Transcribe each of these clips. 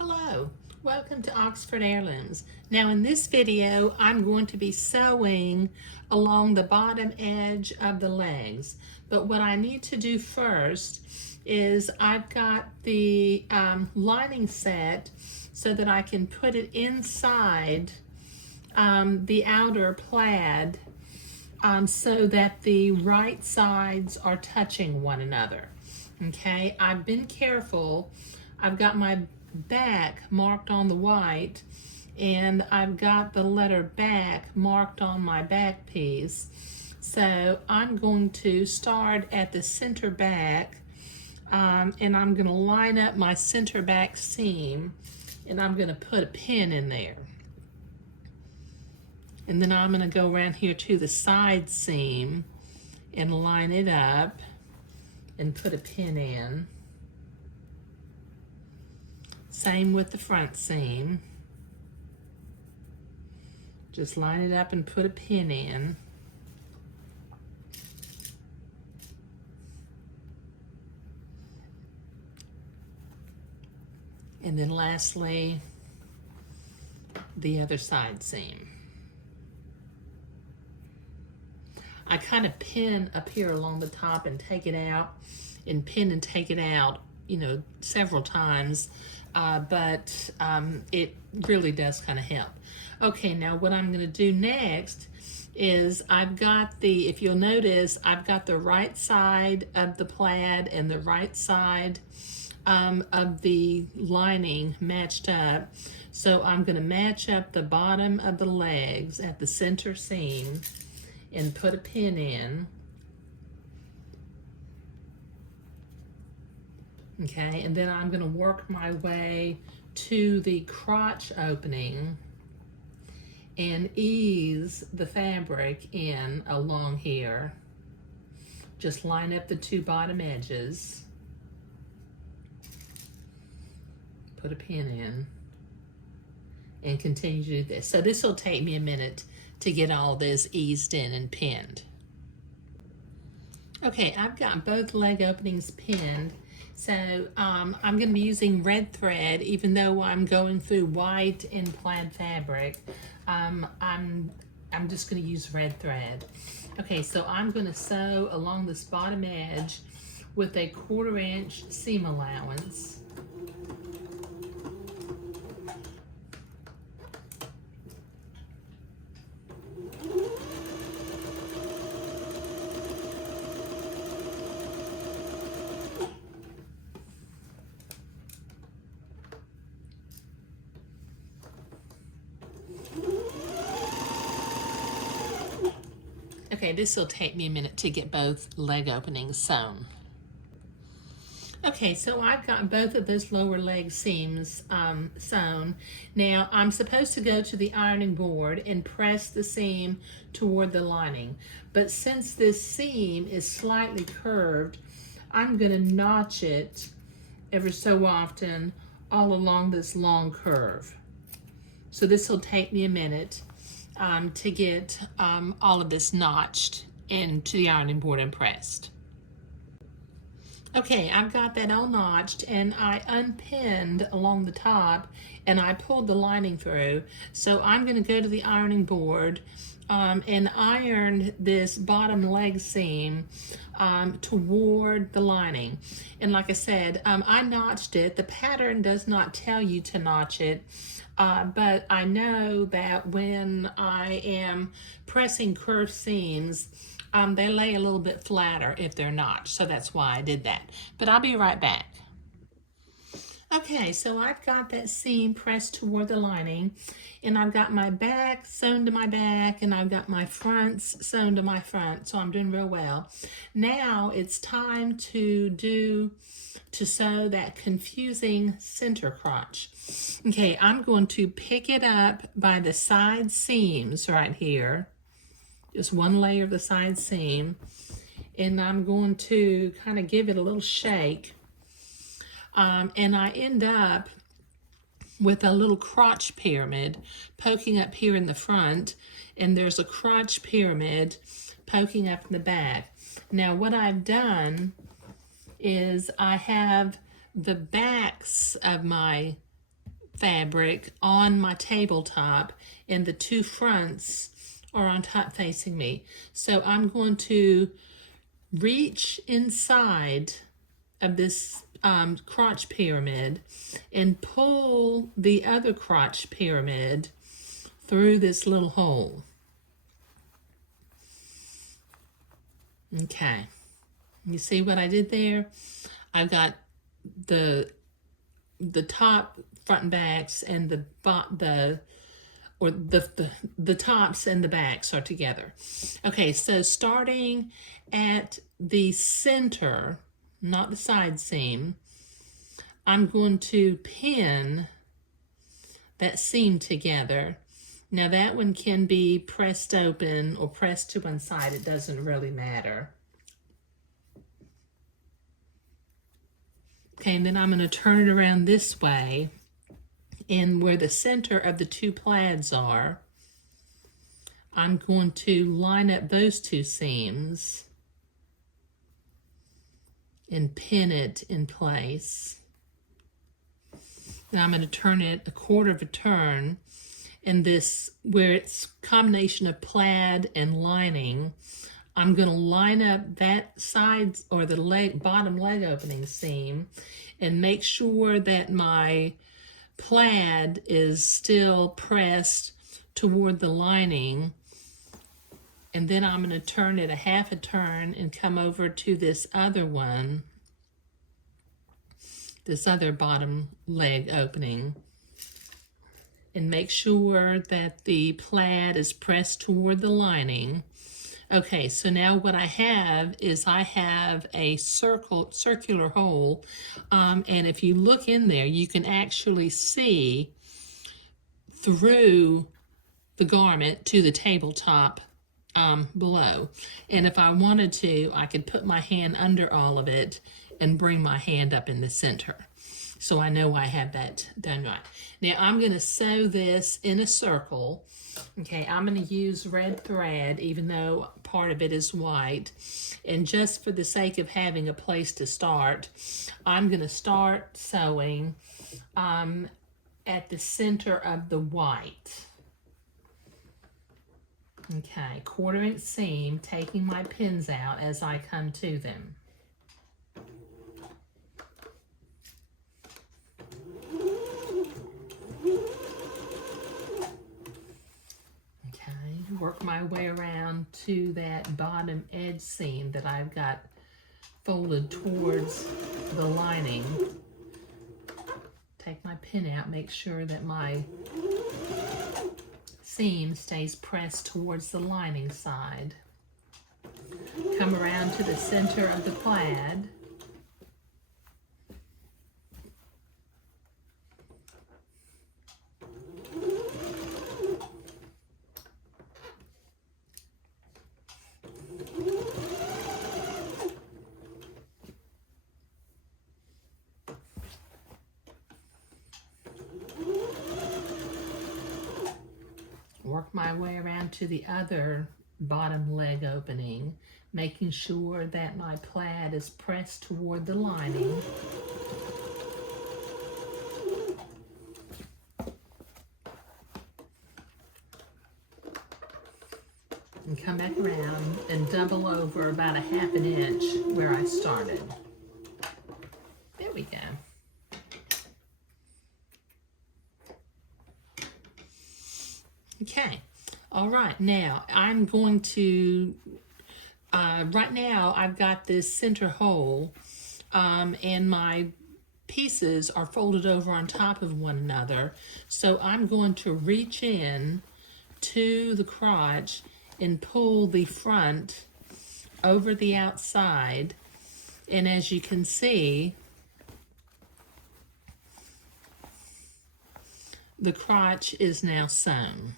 Hello, welcome to Oxford Heirlooms. Now in this video, I'm going to be sewing along the bottom edge of the legs. But what I need to do first is I've got the lining set so that I can put it inside the outer plaid so that the right sides are touching one another. Okay, I've been careful. I've got my back marked on the white, and I've got the letter back marked on my back piece. So I'm going to start at the center back, and I'm going to line up my center back seam, and I'm going to put a pin in there. And then I'm going to go around here to the side seam and line it up and put a pin in. Same with the front seam. Just line it up and put a pin in. And then lastly, the other side seam. I kind of pin up here along the top and take it out, and pin and take it out, several times, but it really does kind of help. Okay, now what I'm going to do next is I've got if you'll notice, I've got the right side of the plaid and the right side of the lining matched up. So I'm going to match up the bottom of the legs at the center seam and put a pin in. Okay, and then I'm going to work my way to the crotch opening and ease the fabric in along here. Just line up the two bottom edges, put a pin in, and continue to do this. So this will take me a minute to get all this eased in and pinned. Okay, I've got both leg openings pinned. So I'm going to be using red thread, even though I'm going through white and plaid fabric. I'm just going to use red thread. Okay, so I'm going to sew along this bottom edge with a 1/4 inch seam allowance. Okay, this will take me a minute to get both leg openings sewn. Okay, so I've got both of those lower leg seams sewn. Now I'm supposed to go to the ironing board and press the seam toward the lining. But since this seam is slightly curved, I'm going to notch it ever so often all along this long curve. So this will take me a minute to get all of this notched into the ironing board and pressed. Okay, I've got that all notched, and I unpinned along the top and I pulled the lining through. So I'm going to go to the ironing board and iron this bottom leg seam toward the lining. And like I said, I notched it. The pattern does not tell you to notch it, but I know that when I am pressing curved seams, they lay a little bit flatter if they're notched, so that's why I did that. But I'll be right back. Okay, so I've got that seam pressed toward the lining, and I've got my back sewn to my back, and I've got my fronts sewn to my front, so I'm doing real well. Now it's time to sew that confusing center crotch. Okay, I'm going to pick it up by the side seams right here, just one layer of the side seam, and I'm going to kind of give it a little shake. And I end up with a little crotch pyramid poking up here in the front, and there's a crotch pyramid poking up in the back. Now what I've done is I have the backs of my fabric on my tabletop, and the two fronts are on top facing me. So I'm going to reach inside of this crotch pyramid and pull the other crotch pyramid through this little hole. Okay, you see what I did there? I've got the top, front and backs, and the tops and the backs are together. Okay, so starting at the center, not the side seam, I'm going to pin that seam together. Now that one can be pressed open or pressed to one side, it doesn't really matter. Okay, and then I'm going to turn it around this way, and where the center of the two plaids are, I'm going to line up those two seams and pin it in place. Now I'm going to turn it a quarter of a turn, and this, where it's combination of plaid and lining, I'm going to line up that side or the bottom leg opening seam and make sure that my plaid is still pressed toward the lining. And then I'm going to turn it a half a turn and come over to this other one, this other bottom leg opening, and make sure that the plaid is pressed toward the lining. Okay, so now what I have is I have a circular hole, and if you look in there, you can actually see through the garment to the tabletop below. And if I wanted to, I could put my hand under all of it and bring my hand up in the center. So I know I have that done right. Now I'm going to sew this in a circle. Okay, I'm going to use red thread, even though part of it is white. And just for the sake of having a place to start, I'm going to start sewing at the center of the white. Okay, 1/4 inch seam, taking my pins out as I come to them. Work my way around to that bottom edge seam that I've got folded towards the lining. Take my pin out, make sure that my seam stays pressed towards the lining side. Come around to the center of the plaid. Work my way around to the other bottom leg opening, making sure that my plaid is pressed toward the lining. And come back around and double over about a 1/2 inch where I started. There we go. Okay, all right, now I'm going to, right now I've got this center hole, and my pieces are folded over on top of one another, so I'm going to reach in to the crotch and pull the front over the outside, and as you can see, the crotch is now sewn.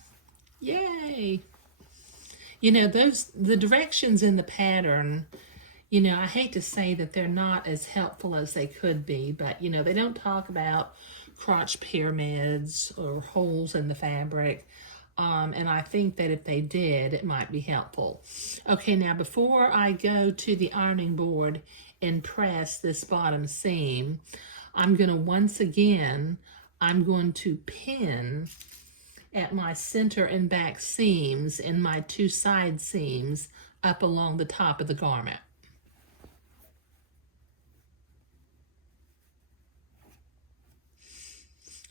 Yay! You know, the directions in the pattern, you know, I hate to say that they're not as helpful as they could be, but, you know, they don't talk about crotch pyramids or holes in the fabric, and I think that if they did, it might be helpful. Okay, now before I go to the ironing board and press this bottom seam, I'm going to once again I'm going to pin at my center and back seams and my 2 side seams up along the top of the garment.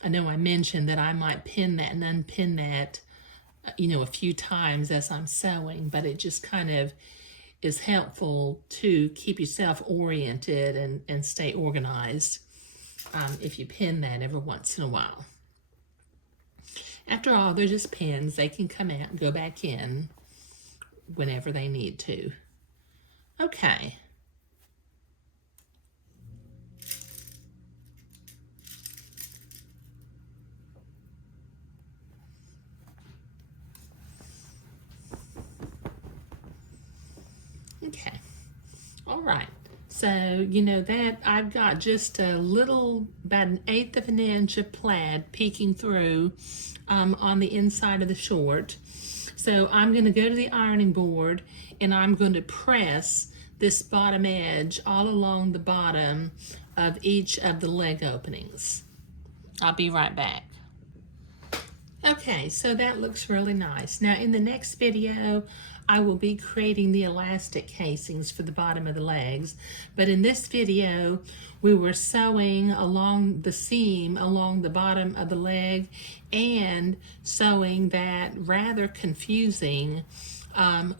I know I mentioned that I might pin that and unpin that, a few times as I'm sewing, but it just kind of is helpful to keep yourself oriented and stay organized if you pin that every once in a while. After all, they're just pins. They can come out and go back in whenever they need to. Okay. Okay. All right. So, that I've got just a little, about 1/8 of an inch of plaid peeking through on the inside of the short. So I'm going to go to the ironing board and I'm going to press this bottom edge all along the bottom of each of the leg openings. I'll be right back. Okay, so that looks really nice. Now in the next video, I will be creating the elastic casings for the bottom of the legs. But in this video, we were sewing along the seam along the bottom of the leg and sewing that rather confusing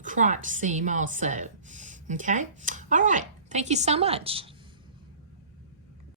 crotch seam also. Okay? All right. Thank you so much.